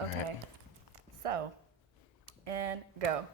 All right. Okay, so, and go.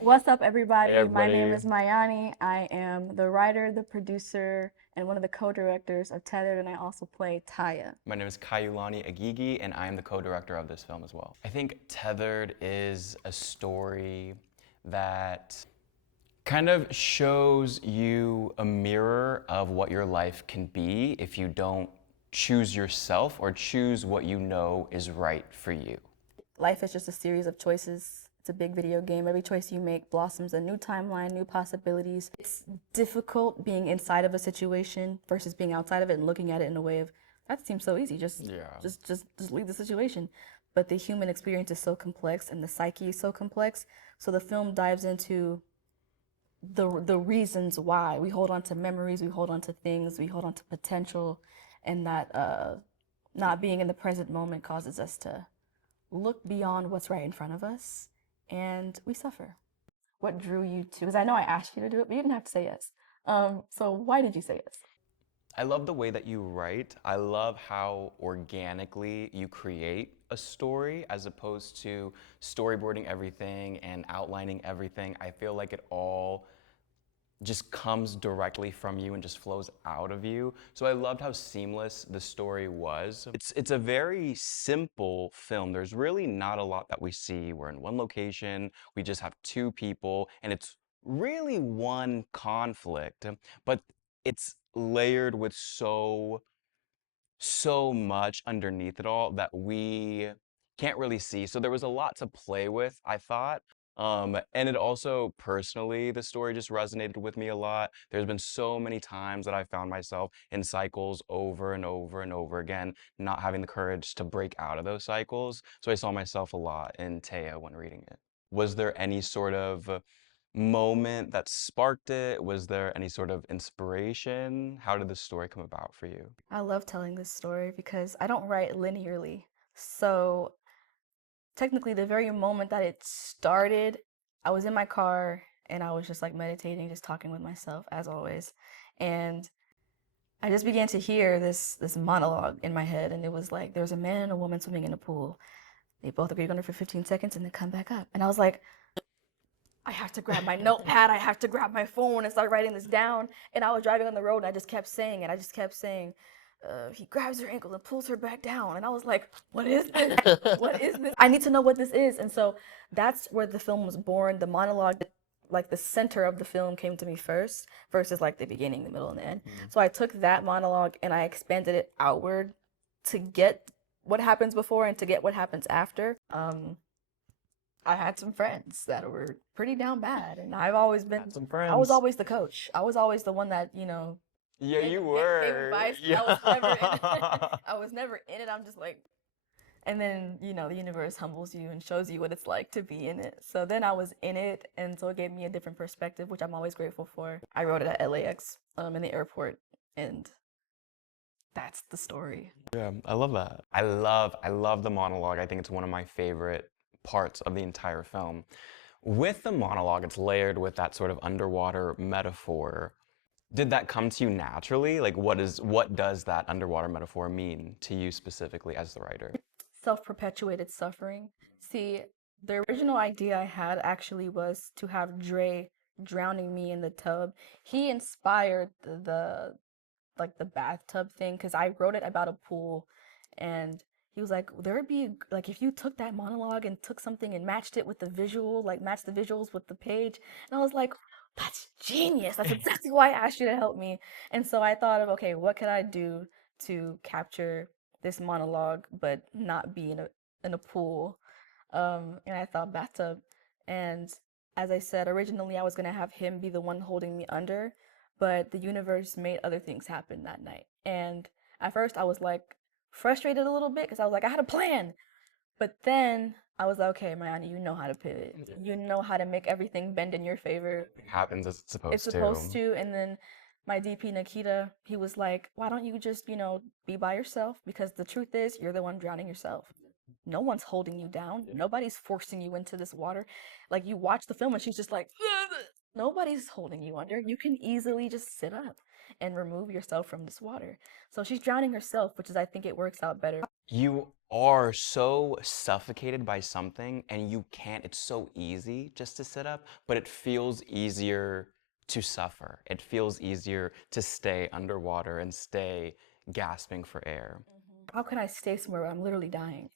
What's up, Hey, everybody? My name everybody. is Miyoni. I am the writer, the producer, and one of the co-directors of Tethered, and I also play Taya. My name is Kaiulani Aguigui, and I am the co-director of this film as well. I think Tethered is a story that kind of shows you a mirror of what your life can be if you don't choose yourself or choose what you know is right for you. Life is just a series of choices. It's a big video game. Every choice you make blossoms a new timeline, new possibilities. It's difficult being inside of a situation versus being outside of it and looking at it in a way of, that seems so easy. Yeah. Just leave the situation. But the human experience is so complex and the psyche is so complex. So the film dives into the reasons why we hold on to memories, we hold on to things, we hold on to potential, and that not being in the present moment causes us to look beyond what's right in front of us, and we suffer. What drew you to? Because I know I asked you to do it, but you didn't have to say yes. So why did you say yes? I love the way that you write. I love how organically you create a story as opposed to storyboarding everything and outlining everything. I feel like it all just comes directly from you and just flows out of you. So I loved how seamless the story was. It's a very simple film. There's really not a lot that we see. We're in one location, we just have two people, and it's really one conflict, but it's layered with so much underneath it all that we can't really see. So there was a lot to play with, I thought. And it also, personally, the story just resonated with me a lot. There's been so many times that I found myself in cycles over and over and over again, not having the courage to break out of those cycles. So I saw myself a lot in Taya when reading it. Was there any sort of moment that sparked it? Was there any sort of inspiration? How did the story come about for you? I love telling this story because I don't write linearly. So technically, the very moment that it started, I was in my car and I was just like meditating, just talking with myself as always, and I just began to hear this monologue in my head, and it was like there's a man and a woman swimming in a pool. They both agree on it for 15 seconds and then come back up. And I was like, I have to grab my notepad, I have to grab my phone and start writing this down. And I was driving on the road and I just kept saying it. I just kept saying, he grabs her ankle and pulls her back down. And I was like, what is this? What is this? I need to know what this is. And so that's where the film was born. The monologue, like the center of the film came to me first versus like the beginning, the middle, and the end. So I took that monologue and I expanded it outward to get what happens before and to get what happens after. I had some friends that were pretty down bad, and I've always been. Some I was friends. always the coach. I was always the one that Yeah, gave, you gave were. advice, but Yeah. I was never in it. I was never in it. I'm just like, and then the universe humbles you and shows you what it's like to be in it. So then I was in it, and so it gave me a different perspective, which I'm always grateful for. I wrote it at LAX, in the airport, and that's the story. Yeah, I love that. I love the monologue. I think it's one of my favorite parts of the entire film. With the monologue, it's layered with that sort of underwater metaphor. Did that come to you naturally? Like what does that underwater metaphor mean to you specifically as the writer? Self-perpetuated suffering. See, the original idea I had actually was to have Dre drowning me in the tub. He inspired the like the bathtub thing because I wrote it about a pool, and he was like, there would be like if you took that monologue and took something and matched it with the visual, like matched the visuals with the page, and I was like, that's genius. That's exactly why I asked you to help me. And so I thought of, okay, what could I do to capture this monologue but not be in a pool? And I thought bathtub. And as I said, originally I was gonna have him be the one holding me under, but the universe made other things happen that night. And at first I was like frustrated a little bit because I was like, I had a plan. But then I was like, okay, Mayani, you know how to pivot. You know how to make everything bend in your favor. It happens as it's It's supposed supposed to. to. And then my DP Nikita, he was like, why don't you just, be by yourself? Because the truth is, you're the one drowning yourself. No one's holding you down. Nobody's forcing you into this water. Like you watch the film and she's just like, nobody's holding you under. You can easily just sit up. and remove yourself from this water. So she's drowning herself, which is, I think it works out better. You are so suffocated by something and you can't, it's so easy just to sit up, but it feels easier to suffer. It feels easier to stay underwater and stay gasping for air. How can I stay somewhere where I'm literally dying?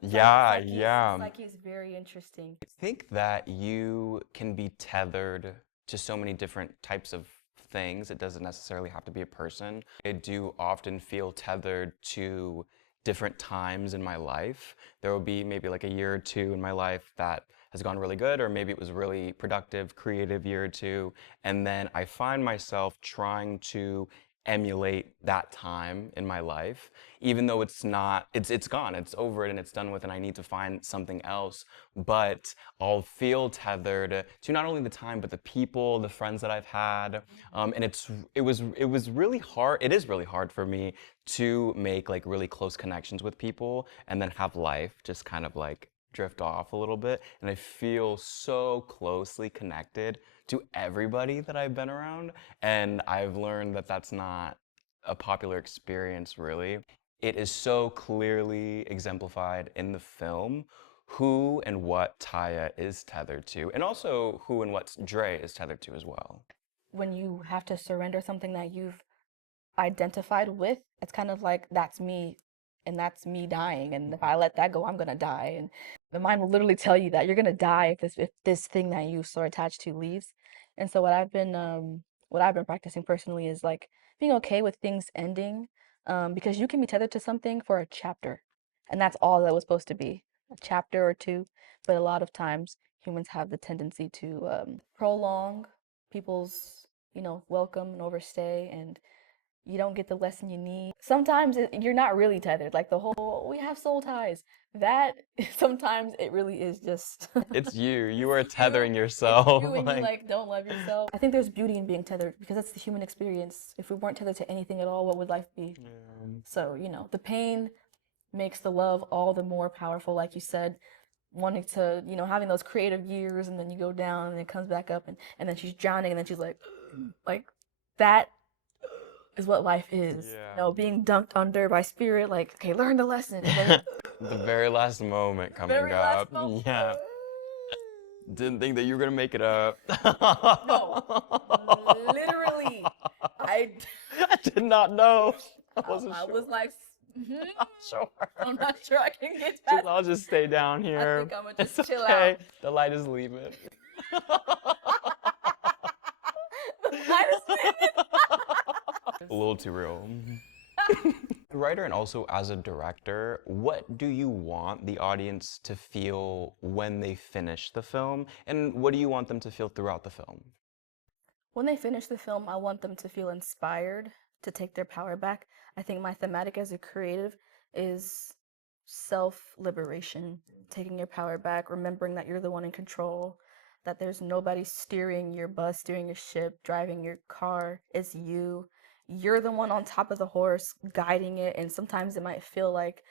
Yeah, yeah. Psyche is very interesting. I think that you can be tethered to so many different types of things. It doesn't necessarily have to be a person. I do often feel tethered to different times in my life. There will be maybe like a year or two in my life that has gone really good, or maybe it was really productive, creative year or two. And then I find myself trying to emulate that time in my life, even though it's not, it's gone, it's over it and it's done with, and I need to find something else. But I'll feel tethered to not only the time, but the people, the friends that I've had. And it was really hard. It is really hard for me to make like really close connections with people and then have life just kind of like drift off a little bit. And I feel so closely connected to everybody that I've been around. And I've learned that that's not a popular experience, really. It is so clearly exemplified in the film who and what Taya is tethered to, and also who and what Dre is tethered to as well. When you have to surrender something that you've identified with, it's kind of like that's me and that's me dying. And if I let that go, I'm gonna die. And the mind will literally tell you that you're gonna die if this thing that you so attached to leaves. And so what I've been practicing personally is like being okay with things ending, because you can be tethered to something for a chapter, and that's all that was supposed to be, a chapter or two. But a lot of times humans have the tendency to prolong people's welcome and overstay, and you don't get the lesson you need. Sometimes you're not really tethered. Like the whole we have soul ties. That sometimes it really is just It's you. You it's are you. tethering It's yourself. you and you like don't love yourself. I think there's beauty in being tethered because that's the human experience. If we weren't tethered to anything at all, what would life be? So, the pain makes the love all the more powerful, like you said, wanting to, having those creative years, and then you go down and it comes back up, and then she's drowning and then she's like that is what life is. Yeah. Being dunked under by spirit, like, okay, learn the lesson. And then The very last moment coming very last up. moment. Yeah. Didn't think that you were gonna make it up. No, literally, I, I did not know. I I, wasn't I sure. was like, mhm, Sure. I'm not sure I can get Dude, past. I'll just stay down I here. think I'm gonna just It's chill okay. out. The light is leaving. The light is leaving. A little too real. Writer and also as a director, what do you want the audience to feel when they finish the film? And what do you want them to feel throughout the film? When they finish the film, I want them to feel inspired to take their power back. I think my thematic as a creative is self-liberation, taking your power back, remembering that you're the one in control, that there's nobody steering your bus, steering your ship, driving your car. It's you. You're the one on top of the horse, guiding it, and sometimes it might feel like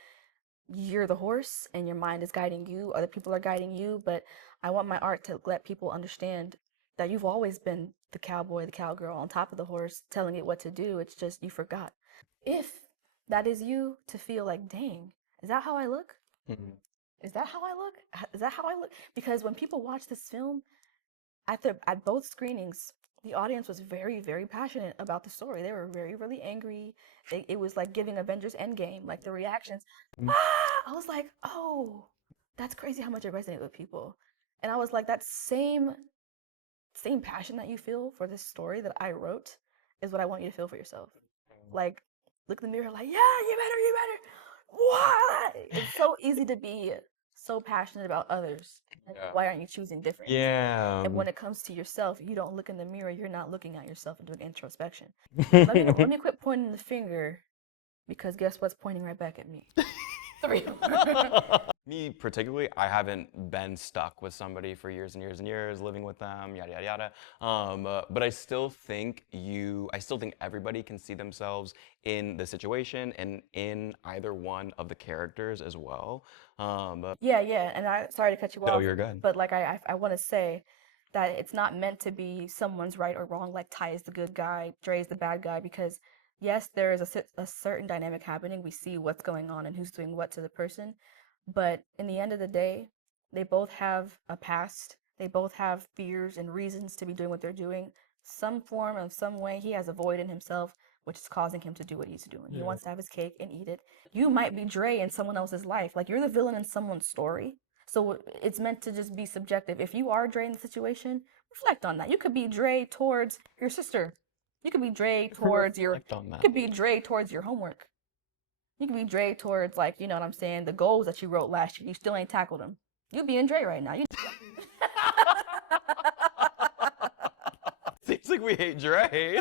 you're the horse and your mind is guiding you, other people are guiding you, but I want my art to let people understand that you've always been the cowboy, the cowgirl on top of the horse telling it what to do. It's just you forgot. If that is you, to feel like, dang, is that how I look? Mhm. Is that how I look? Is that how I look? Because when people watch this film, at both screenings, the audience was very, very passionate about the story. They were very, really angry. It was like giving Avengers Endgame, like the reactions. Ah! I was like, oh, that's crazy how much it resonated with people. And I was like, that same passion that you feel for this story that I wrote is what I want you to feel for yourself. Like, look in the mirror, like, yeah, you better. What? It's so easy to be so passionate about others. Like, Yeah. why aren't you choosing different? Yeah. And when it comes to yourself, you don't look in the mirror, you're not looking at yourself and doing introspection. Let me quit pointing the finger, because guess what's pointing right back at me? 3. Me particularly, I haven't been stuck with somebody for years and years and years, living with them, yada yada yada. But I still think everybody can see themselves in the situation and in either one of the characters as well. Yeah, and sorry to cut you No, off, you're good. but like I want to say, that it's not meant to be someone's right or wrong, like Ty is the good guy, Dre is the bad guy, because yes, there is a certain dynamic happening. We see what's going on and who's doing what to the person. But in the end of the day, they both have a past. They both have fears and reasons to be doing what they're doing. Some form of some way, he has a void in himself, which is causing him to do what he's doing. He wants to have his cake and eat it. You might be Dre in someone else's life. Like, you're the villain in someone's story. So it's meant to just be subjective. If you are Dre in the situation, reflect on that. You could be Dre towards your sister. You could be Dre towards your. Reflect on You that. could be Dre towards your homework. You could be Dre towards, like, you know what I'm saying, the goals that you wrote last year. You still ain't tackled them. You being Dre right now. You. Seems like we hate Dre.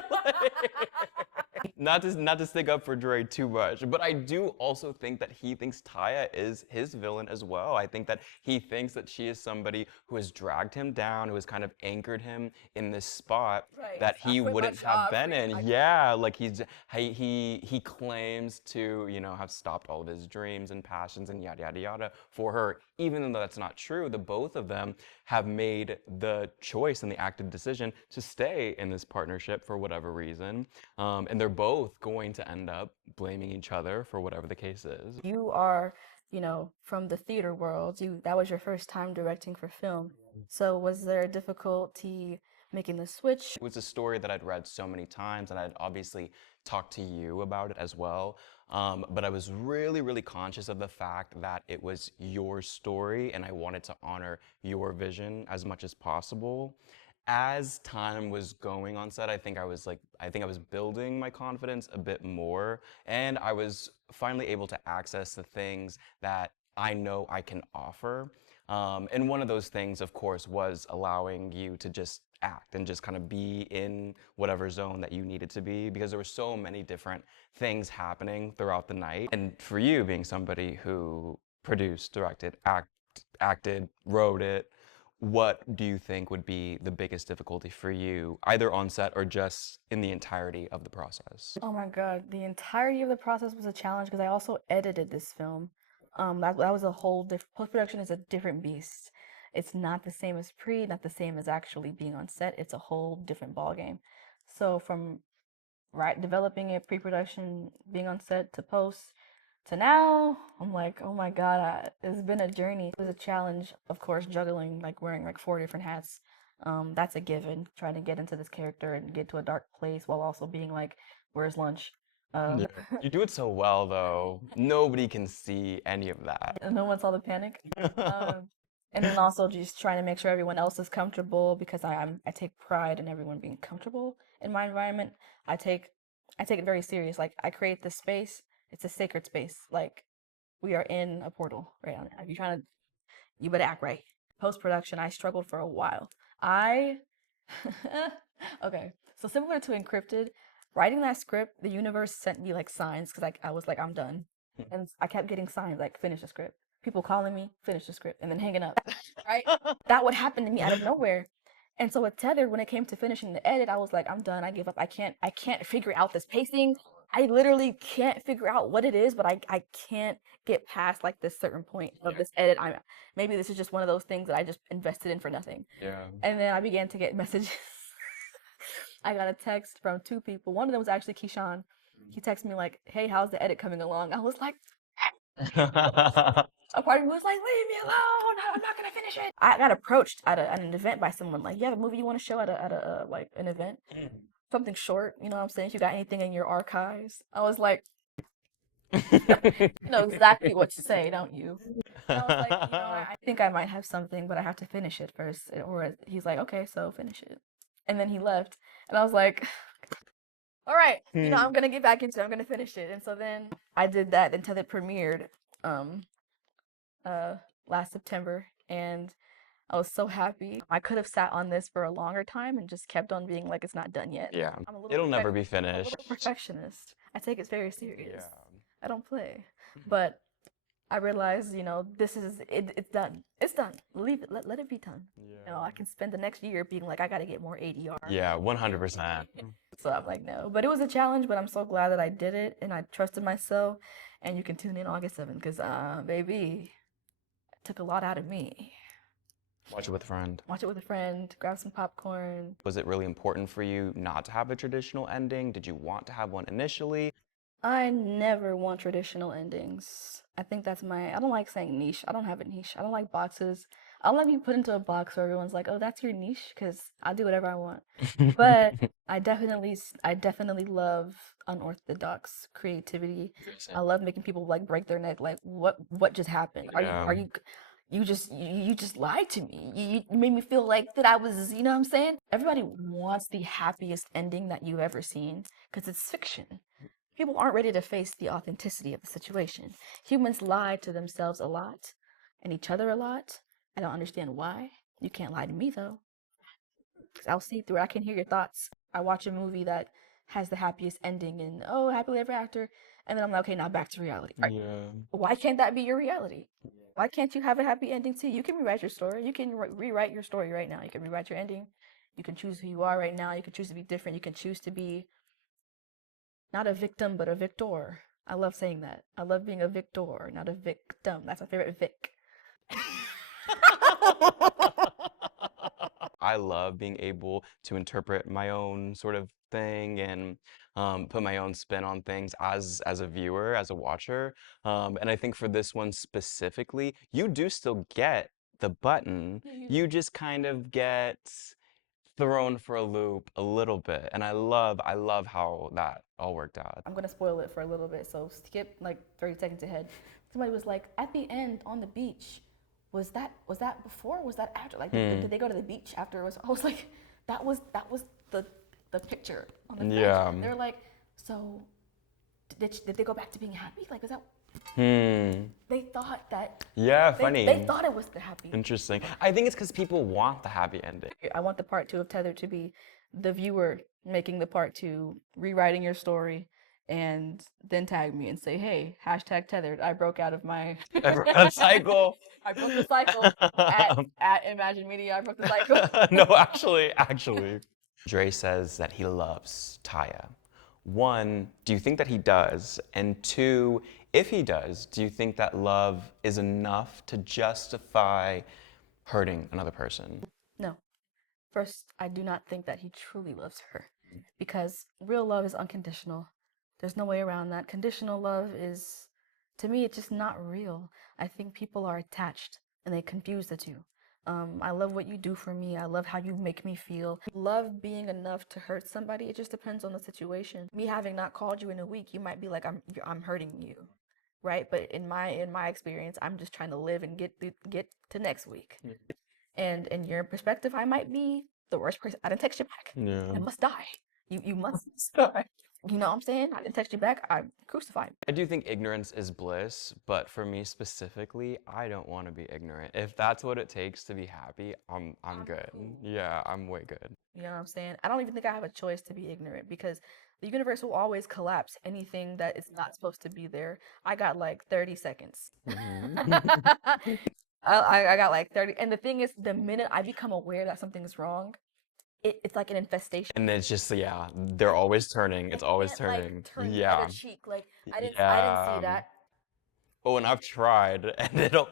Not to stick up for Dre too much, but I do also think that he thinks Taya is his villain as well. I think that he thinks that she is somebody who has dragged him down, who has kind of anchored him in this spot Right. that I he quit my wouldn't have job been for you. in. Yeah, like he claims to, have stopped all of his dreams and passions and yada yada yada for her, even though that's not true. The both of them have made the choice and the active decision to stay in this partnership for whatever reason. And they're both going to end up blaming each other for whatever the case is. You are, from the theater world. That was your first time directing for film. So was there difficulty making the switch? It was a story that I'd read so many times, and I'd obviously talked to you about it as well. But I was really, really conscious of the fact that it was your story, and I wanted to honor your vision as much as possible. As time was going on set, I think I was building my confidence a bit more, and I was finally able to access the things that I know I can offer. And one of those things, of course, was allowing you to just act and just kind of be in whatever zone that you needed to be, because there were so many different things happening throughout the night. And for you, being somebody who produced, directed, acted, wrote it, what do you think would be the biggest difficulty for you, either on set or just in the entirety of the process? Oh my God, the entirety of the process was a challenge because I also edited this film. That was a whole different, post-production is a different beast. It's not the same as pre, not the same as actually being on set. It's a whole different ballgame. So from developing it, pre-production, being on set to post to now, I'm like, oh my God, it's been a journey. It was a challenge, of course, juggling, like wearing like 4 different hats. That's a given. Trying to get into this character and get to a dark place while also being like, where's lunch? Yeah. You do it so well, though. Nobody can see any of that. No one saw the panic. Um, and then also just trying to make sure everyone else is comfortable because I take pride in everyone being comfortable in my environment. I take it very serious. Like, I create this space. It's a sacred space. Like, we are in a portal right now. If you're trying to, you better act right. Post production, I struggled for a while. I okay. So similar to Encrypted, writing that script, the universe sent me like signs because I was like, I'm done. And I kept getting signs like, finish the script. People calling me, finish the script, and then hanging up. Right? That would happen to me out of nowhere. And so with Tethered, when it came to finishing the edit, I was like, I'm done. I give up. I can't figure out this pacing. I literally can't figure out what it is, but I can't get past like this certain point of this edit. Maybe this is just one of those things that I just invested in for nothing. Yeah. And then I began to get messages. I got a text from 2 people. One of them was actually Keyshawn. He texted me like, "Hey, how's the edit coming along?" I was like, a part of me was like, "Leave me alone! I'm not gonna finish it." I got approached at an event by someone like, "You have a movie you want to show at a like an event, something short, you know what I'm saying? If you got anything in your archives?" I was like, "You know exactly what to say, don't you?" And I was like, I think I might have something, but I have to finish it first." Or he's like, "Okay, so finish it," and then he left, and I was like, all right, I'm gonna get back into it. I'm gonna finish it. And so then I did that until it premiered um last September, and I was so happy. I could have sat on this for a longer time and just kept on being like, it's not done yet. Yeah. I'm a little It'll never be I'm a finished. little perfectionist. I take it very serious. Yeah. I don't play. But I realized, this is it's done. It's done. Leave it. Let it be done. Yeah. I can spend the next year being like, I gotta get more ADR. Yeah, 100%. So I'm like, no. But it was a challenge, but I'm so glad that I did it and I trusted myself. And you can tune in August 7th because, baby, it took a lot out of me. Watch it with a friend. Watch it with a friend, grab some popcorn. Was it really important for you not to have a traditional ending? Did you want to have one initially? I never want traditional endings. I think that's I don't like saying niche. I don't have a niche. I don't like boxes. I don't like being put into a box where everyone's like, oh, that's your niche, because I do whatever I want. But I definitely love unorthodox creativity. I love making people like break their neck. Like, what just happened? Yeah. You just lied to me. You made me feel like that I was, you know what I'm saying? Everybody wants the happiest ending that you've ever seen because it's fiction. People aren't ready to face the authenticity of the situation. Humans lie to themselves a lot and each other a lot. I don't understand why. You can't lie to me though, because I'll see through it. I can hear your thoughts. I watch a movie that has the happiest ending and oh, happily ever after, and then I'm like, okay, now back to reality. Yeah. Why can't that be your reality? Why can't you have a happy ending too? You can rewrite your story. You can rewrite your story right now. You can rewrite your ending. You can choose who you are right now. You can choose to be different. You can choose to be not a victim, but a victor. I love saying that. I love being a victor, not a victim. That's my favorite Vic. I love being able to interpret my own sort of thing and put my own spin on things as a viewer, as a watcher. And I think for this one specifically, you do still get the button. You just kind of get thrown for a loop a little bit. And I love how that all worked out. I'm gonna spoil it for a little bit, so skip like 30 seconds ahead. Somebody was like, at the end on the beach, was that before? Was that after? Like, did they go to the beach after? I was like, that was the picture on the Yeah. They're like, so did they go back to being happy? Like, is that? They thought that. Yeah, funny. They thought it was the happy. Interesting. I think it's because people want the happy ending. I want the part two of Tethered to be the viewer making the part two, rewriting your story, and then tag me and say, hey, hashtag Tethered. I broke out of my Cycle. I broke the cycle at Imagine Media. I broke the cycle. No, actually. Dre says that he loves Taya. One, do you think that he does? And two, if he does, do you think that love is enough to justify hurting another person? No. First, I do not think that he truly loves her because real love is unconditional. There's no way around that. Conditional love is, to me, it's just not real. I think people are attached and they confuse the two. I love what you do for me. I love how you make me feel. Love being enough to hurt somebody, it just depends on the situation. Me having not called you in a week, you might be like, I'm hurting you, right? But in my experience, I'm just trying to live and get to next week. And in your perspective, I might be the worst person. I didn't text you back. Yeah. I must die. You must die. You know what I'm saying? I didn't text you back. I'm crucified. I do think ignorance is bliss, but for me specifically, I don't want to be ignorant. If that's what it takes to be happy, I'm good. Cool. Yeah, I'm way good. You know what I'm saying? I don't even think I have a choice to be ignorant because the universe will always collapse anything that is not supposed to be there. I got like 30 seconds. I got like 30. And the thing is, the minute I become aware that something is wrong, it's like an infestation. And it's just, yeah, they're always turning. It's always turning. Like, turn the Yeah. other cheek. Like, I didn't see that. Oh, and I've tried, and it'll.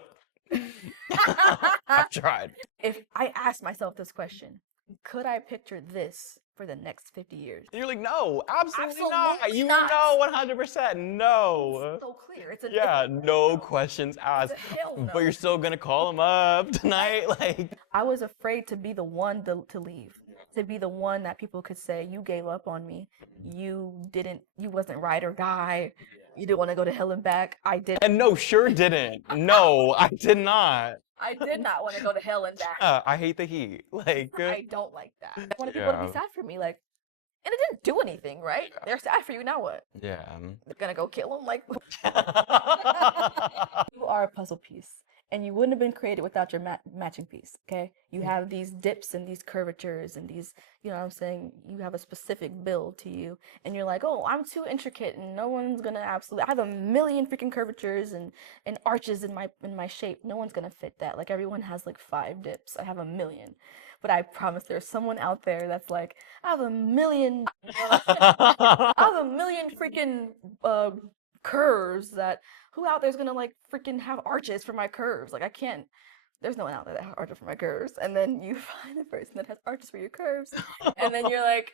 I've tried. If I ask myself this question, could I picture this for the next 50 years? You're like, no, absolutely not. Absolutely You not. know 100%. No. It's so clear. It's a Yeah, no questions asked. hell no. But you're still gonna call him up tonight, like. I was afraid to be the one to leave. To be the one that people could say, you gave up on me. You wasn't right or guy. You didn't want to go to hell and back. I did. And no, sure didn't. No, I did not. I did not want to go to hell and back. I hate the heat. Like. I don't like that. I wanted people to be sad for me, like, and it didn't do anything, right? They're sad for you, now what? Yeah. They're gonna go kill them, like. You are a puzzle piece. And you wouldn't have been created without your matching piece, okay? You have these dips and these curvatures and these, you know what I'm saying? You have a specific build to you. And you're like, oh, I'm too intricate and no one's gonna absolutely, I have a million freaking curvatures and arches in my shape. No one's gonna fit that. Like everyone has like 5 dips. I have a million. But I promise there's someone out there that's like, I have a million, I have a million freaking curves that who out there's gonna like freaking have arches for my curves? Like I can't. there's no one out there that has arches for my curves. And then you find the person that has arches for your curves. And then you're like,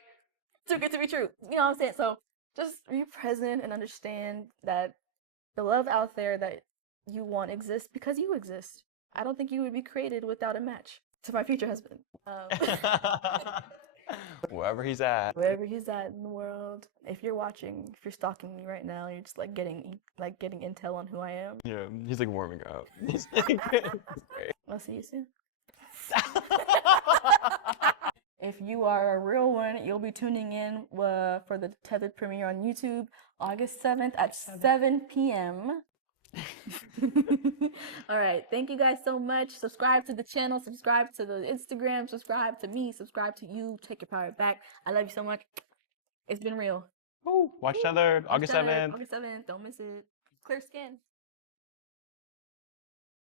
too good to be true. You know what I'm saying? So just be present and understand that the love out there that you want exists because you exist. I don't think you would be created without a match. To my future husband. Wherever he's at. Wherever he's at in the world. If you're watching, if you're stalking me right now, you're just like getting intel on who I am. Yeah, he's like warming up. I'll see you soon. If you are a real one, you'll be tuning in for the Tethered premiere on YouTube August 7th at 7 p.m. All right. Thank you guys so much. Subscribe to the channel. Subscribe to the Instagram. Subscribe to me. Subscribe to you. Take your power back. I love you so much. It's been real. Watch Tethered, August 7th. August 7th. Don't miss it. Clear skin.